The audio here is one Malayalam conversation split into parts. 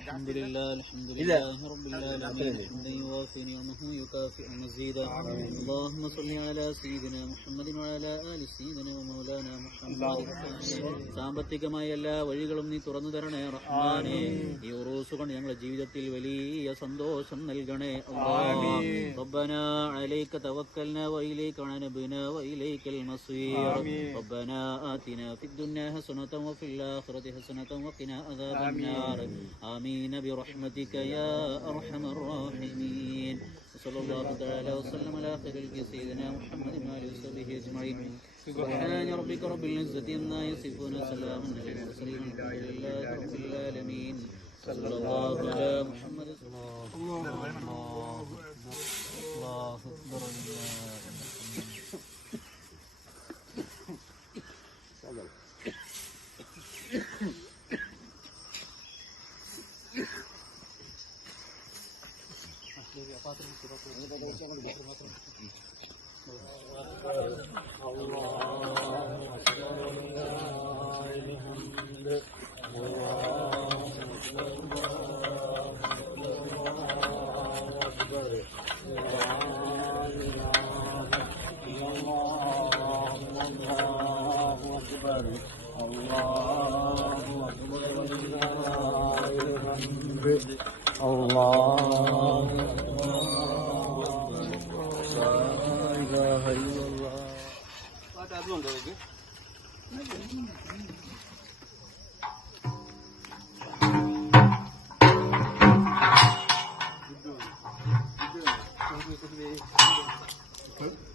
الحمد لله رب العالمين حمدا يوافي نعمه يكافئ مزيدا اللهم صل على سيدنا محمد وعلى آل سيدنا ومولانا محمد സാമ്പത്തികമായ എല്ലാ വഴികളും നീ തുറന്നു തരണേ റഹ്മാനേ. ഈ ഉറൂസ് കൊണ്ട് ഞങ്ങളുടെ ജീവിതത്തിൽ വലിയ സന്തോഷം നൽകണേ അല്ലാഹ്. റബ്ബനാ അലൈക തവക്കൽനാ വഇലൈക അനബ്നാ വഇലൈക്കൽ മസീർ. റബ്ബനാ ആതിനാ ഫിദ് ദുനിയാ ഹസനതൻ വഫിൽ ആഖിറതി ഹസനതൻ വഖിനാ അദാബൻ നാർ. ആമീൻ برحمتك يا أرحم الراحمين. صلى الله تعالى وسلم على خير سيدنا محمد وآله وصحبه أجمعين. سبحان ربك رب العزة عما يصفون سلام على المرسلين الحمد لله رب العالمين. صلى الله على محمد. الله أكبر.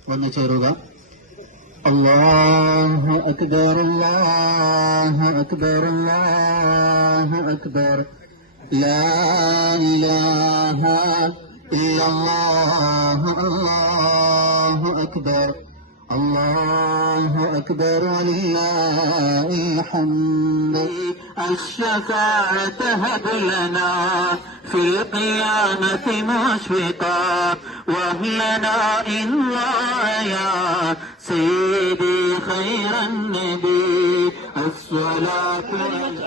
വന്നു ചേരുക. അല്ലാഹു അക്ബർ അല്ലാഹു അക്ബർ അല്ലാഹു അക്ബർ ലാ ഇലാഹ ഇല്ലല്ലാഹു അല്ലാഹു അക്ബർ അല്ലാഹു അക്ബർ വലില്ലാഹിൽ ഹംദ്. الشفاعة هب لنا في القيامة مشفقا واهلنا إلا يا سيدي خير النبي الصلاة.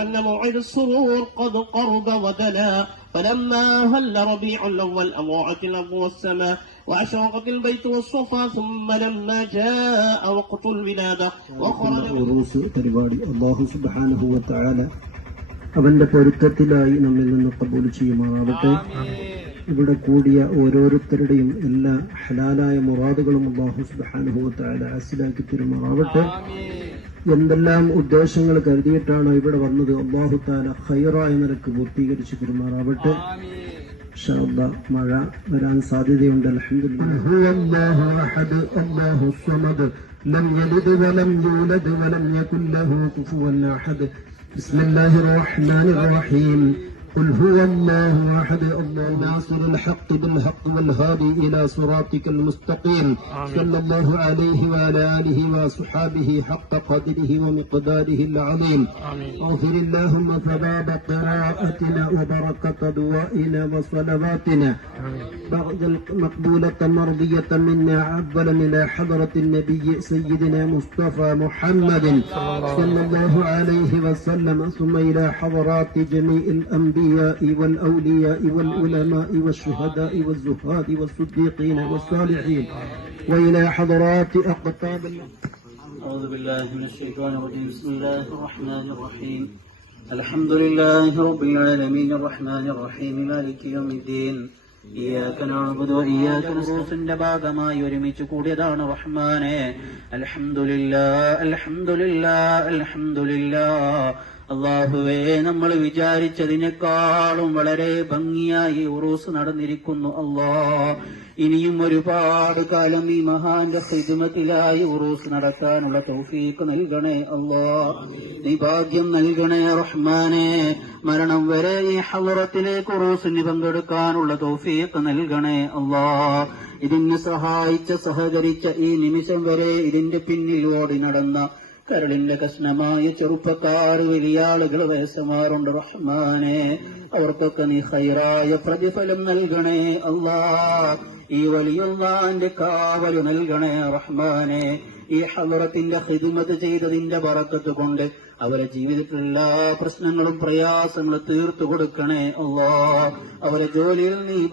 أن موعد السرور قد قرب ودنا فلما هل ربيع الأول أضاءت الأرض والسماء وأشرقت البيت والصفا ثم لما جاء وقت الولادة وخرج പരിപാടി അല്ലാഹു സുബ്ഹാനഹു വ തആല അവന്റെ പൊരുത്തത്തിലായി നമ്മിൽ നിന്ന് ഖബൂൽ ചെയ്യുമാറാവട്ടെ. ഇവിടെ കൂടിയ ഓരോരുത്തരുടെയും എല്ലാ ഹലാലായ മുറാദുകളും അല്ലാഹു സുബ്ഹാനഹു വ തആല ഹാസിലാക്കി തരുമാറാവട്ടെ. എന്തെല്ലാം ഉദ്ദേശങ്ങൾ കരുതിയിട്ടാണ് ഇവിടെ വന്നത് അല്ലാഹു തആല ഖൈറായ നിലക്ക് പൂർത്തീകരിച്ചു തരുമാറാവട്ടെ. ഇൻഷാ അല്ലാഹ് മഴ വരാൻ സാധ്യതയുണ്ട്. അൽഹംദുലില്ലാഹ്. ഹുവല്ലാഹു അഹദ് അല്ലാഹു സ്വമദ് ലം യലിദ് വലം യൂലദ് വലം യകുൽ ലഹു കുഫുവൻ അഹദ്. ബിസ്മില്ലാഹിർ റഹ്മാനിർ റഹീം. قل هو الله أحد الله ناصر الحق بالحق والهادي إلى صراطك المستقيم. صلى الله عليه وعلى آله وصحابه حق قدره ومقداره العظيم. اغفر اللهم ثواب قراءتنا وبركة دعائنا وصلواتنا بعد مقبولة مرضية منا عبلا إلى حضرة النبي سيدنا مصطفى محمد صلى الله عليه وسلم ثم إلى حضرات جميع الأنبياء والأولياء والعلماء والشهداء والزهاد والصديقين والصالحين وإلى حضرات أقطاب. أعوذ بالله من الشيطان الرجيم. بسم الله الرحمن الرحيم. الحمد لله رب العالمين الرحمن الرحيم مالك يوم الدين. إياك نعبد وإياك نستعين. ഭാഗമായി ഒരുമിച്ച് കൂടിയതാണ് റഹ്മാനെ. അൽഹംദുലില്ലാഹ് അൽഹംദുലില്ലാഹ് അൽഹംദുലില്ലാഹ്. അല്ലാഹുവേ, നമ്മൾ വിചാരിച്ചതിനേക്കാളും വളരെ ഭംഗിയായി ഉറൂസ് നടന്നിരിക്കുന്നു അല്ലാഹ്. ഇനിയും ഒരുപാട് കാലം ഈ മഹാന്റെ ഖിദ്മത്തിലായി ഉറൂസ് നടത്താനുള്ള തൗഫീഖ് നൽകണേ അല്ലാഹ്. നീ ഭാഗ്യം നൽകണേ റഹ്മാനെ. മരണം വരെ ഈ ഹളറത്തിലേക്ക് ഉറൂസിന് പങ്കെടുക്കാനുള്ള തൗഫീഖ് നൽകണേ അല്ലാഹ്. ഇതിന് സഹായിച്ച സഹകരിച്ച ഈ നിമിഷം വരെ ഇതിന്റെ പിന്നിൽ ഓടി നടന്ന കരളിന്റെ കഷ്ണമായ ചെറുപ്പക്കാർ, വലിയ ആളുകൾ, വയസ്സന്മാരുണ്ട് റഹ്മാനെ. അവർക്കൊക്കെ നീ ഖൈറായ പ്രതിഫലം നൽകണേ അല്ലാ. ഈ വലിയുള്ളാന്റെ കാവല് നൽകണേ റഹ്മാനെ. ഈ ഹളറത്തിന്റെ ഖിദ്മത്ത് ചെയ്തതിന്റെ ബറക്കത്ത് കൊണ്ട് അവരെ ജീവിതത്തിലുള്ള എല്ലാ പ്രശ്നങ്ങളും പ്രയാസങ്ങളും തീർത്തു കൊടുക്കണേ അല്ലാ. അവരെ ജോലിയിൽ നീ